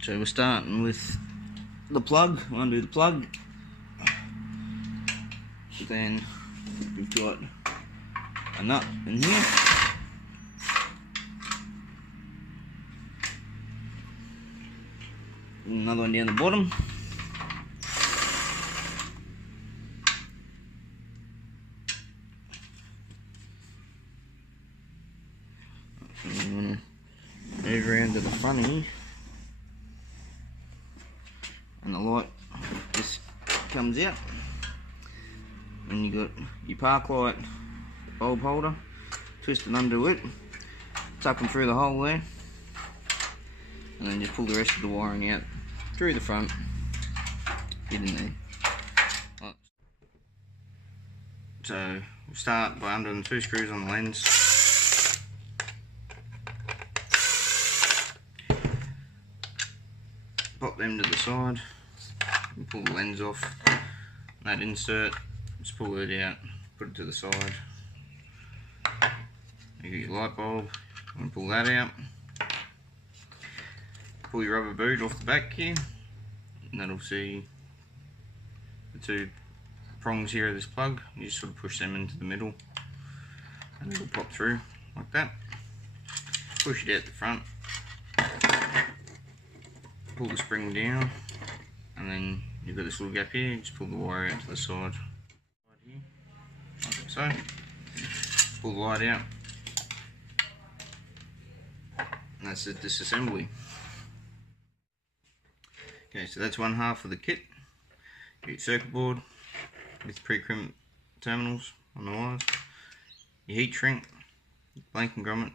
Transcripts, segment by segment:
So we're starting with the plug. We'll undo the plug. Then we've got a nut in here. Another one down the bottom. And move around to the front here. And the light just comes out. And you got your park light bulb holder, twist it under it, tuck them through the hole there, and then just pull the rest of the wiring out through the front, get in there. Right. So we'll start by undoing the two screws on the lens. Pop them to the side and pull the lens off. That insert, just pull it out, put it to the side. You get your light bulb, and pull that out. Pull your rubber boot off the back here, and that'll see the two prongs here of this plug. You just sort of push them into the middle, and it'll pop through like that. Push it out the front, pull the spring down, and then you've got this little gap here. You just pull the wire out to the side, like so. Pull the light out, and that's the disassembly. Okay, so that's one half of the kit. Get your circuit board with pre-crimped terminals on the wires, your heat shrink, blanking grommet,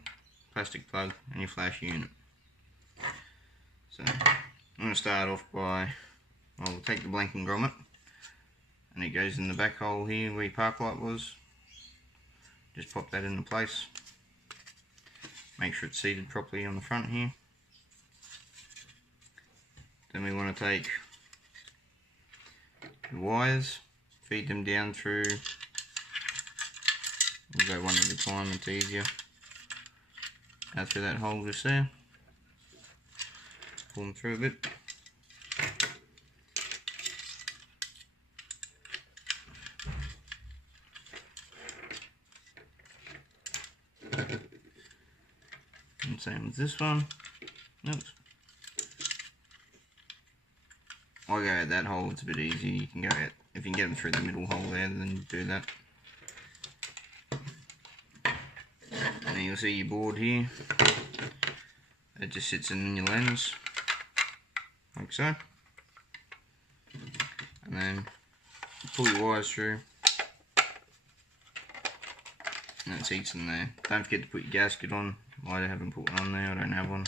plastic plug, and your flash unit. So I'm going to start off by, well, we'll take the blanking grommet, and it goes in the back hole here where your park light was. Just pop that into place. Make sure it's seated properly on the front here. Then we want to take the wires, feed them down through. We'll go one at a time, it's easier. Out through that hole just there. Pull them through a bit. And same with this one. Oops. I go at that hole, it's a bit easier. You can go out, if you can get them through the middle hole there, then do that. And then you'll see your board here. It just sits in your lens, like so. And then pull your wires through. And it seats in there. Don't forget to put your gasket on. I haven't put one on there, I don't have one.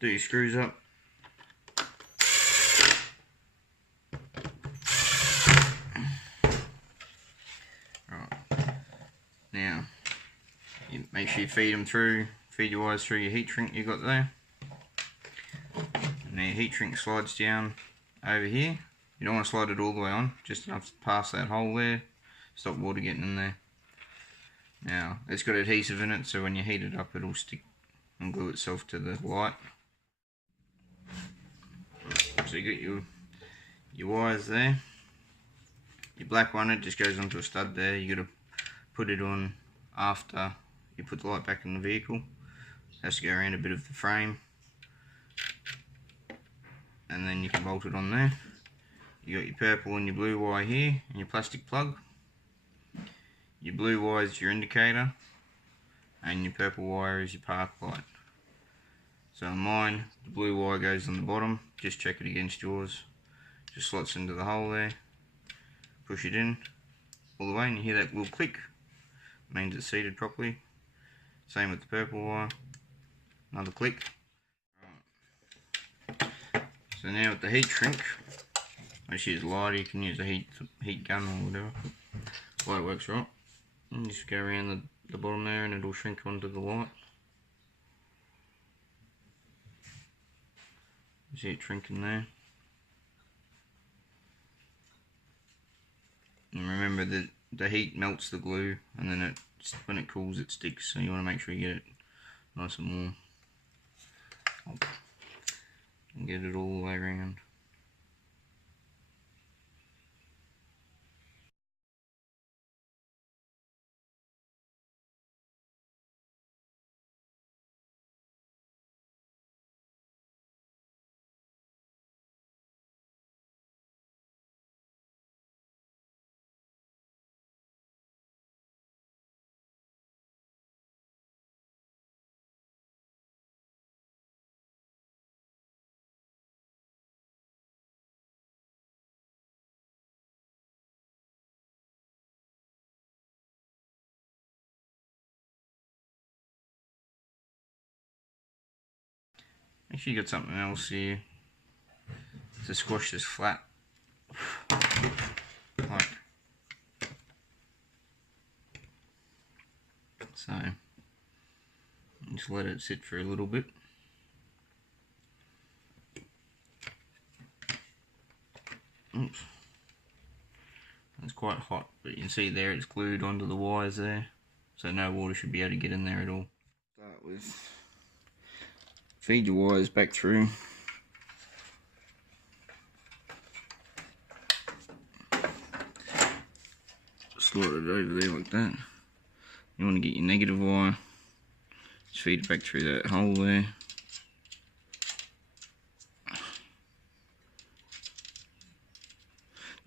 Do your screws up. Right. Now, you make sure you feed them through, feed your wires through your heat shrink you got there. And the heat shrink slides down over here. You don't want to slide it all the way on, just enough to pass that hole there. Stop water getting in there. Now, it's got adhesive in it, so when you heat it up, it'll stick and glue itself to the light. So you got your wires there. Your black one, it just goes onto a stud there. You got to put it on after you put the light back in the vehicle. It has to go around a bit of the frame, and then you can bolt it on there. You got your purple and your blue wire here, and your plastic plug. Your blue wire is your indicator, and your purple wire is your park light. So on mine, the blue wire goes on the bottom. Just check it against yours. Just slots into the hole there. Push it in all the way, and you hear that little click. It means it's seated properly. Same with the purple wire. Another click. Right. So now with the heat shrink, let's use a lighter. You can use a heat gun or whatever. Light works right. And just go around the bottom there, and it'll shrink onto the light. You see it shrinking there. And remember that the heat melts the glue, and then it when it cools it sticks, so you want to make sure you get it nice and warm. And get it all the way around. Make sure you got something else here to squash this flat. Like so. Just let it sit for a little bit. Oops. It's quite hot, but you can see there it's glued onto the wires there, so no water should be able to get in there at all. Start with, feed your wires back through. Slide it over there like that. You want to get your negative wire, just feed it back through that hole there.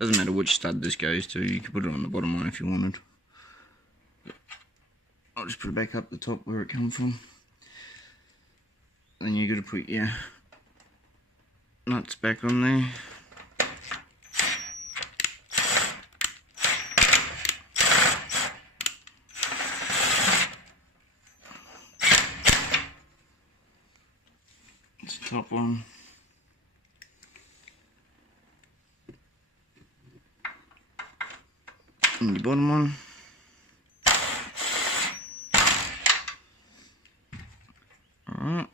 Doesn't matter which stud this goes to, you can put it on the bottom one if you wanted. I'll just put it back up the top where it comes from. Then you got to put your nuts back on there. It's the top one. And the bottom one. Alright.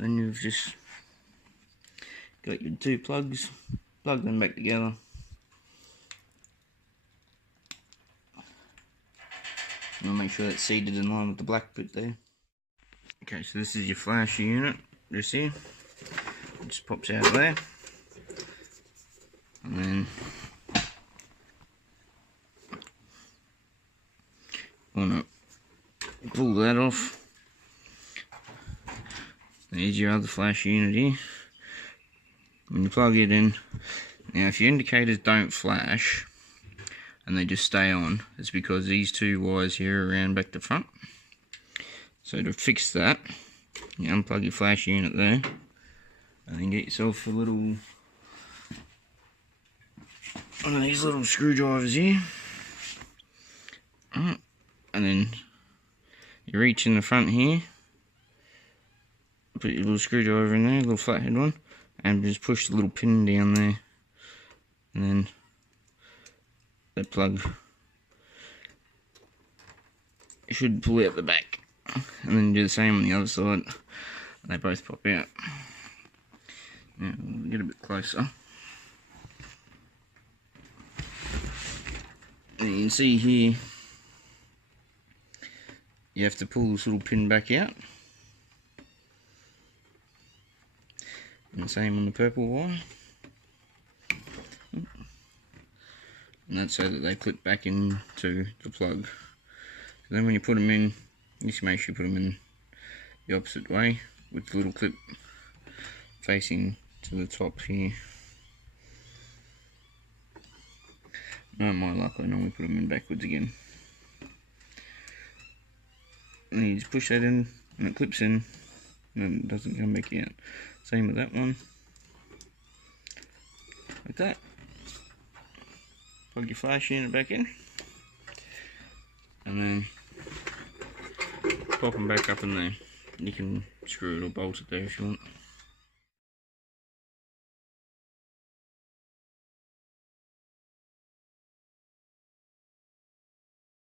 Then you've just got your two plugs, plug them back together. You'll make sure that's seated in line with the black bit there. Okay, so this is your flasher unit, just here. It just pops out of there. And then want to pull that off. There's your other flash unit here. When you plug it in, now if your indicators don't flash and they just stay on, it's because these two wires here are around back to front. So to fix that, you unplug your flash unit there, and then get yourself a little one of these little screwdrivers here. And then you reach in the front here, put your little screwdriver in there, little flathead one, and just push the little pin down there, and then that plug you should pull out the back, and then do the same on the other side. They both pop out. Now we'll get a bit closer. And you can see here, you have to pull this little pin back out. And the same on the purple wire. And that's so that they clip back into the plug. So then when you put them in, just make sure you put them in the opposite way, with the little clip facing to the top here. Not my luck, I normally put them in backwards again. And you just push that in, and it clips in, and it doesn't come back out. Same with that one. Like that. Plug your flash unit back in, and then pop them back up in there. You can screw it or bolt it there if you want.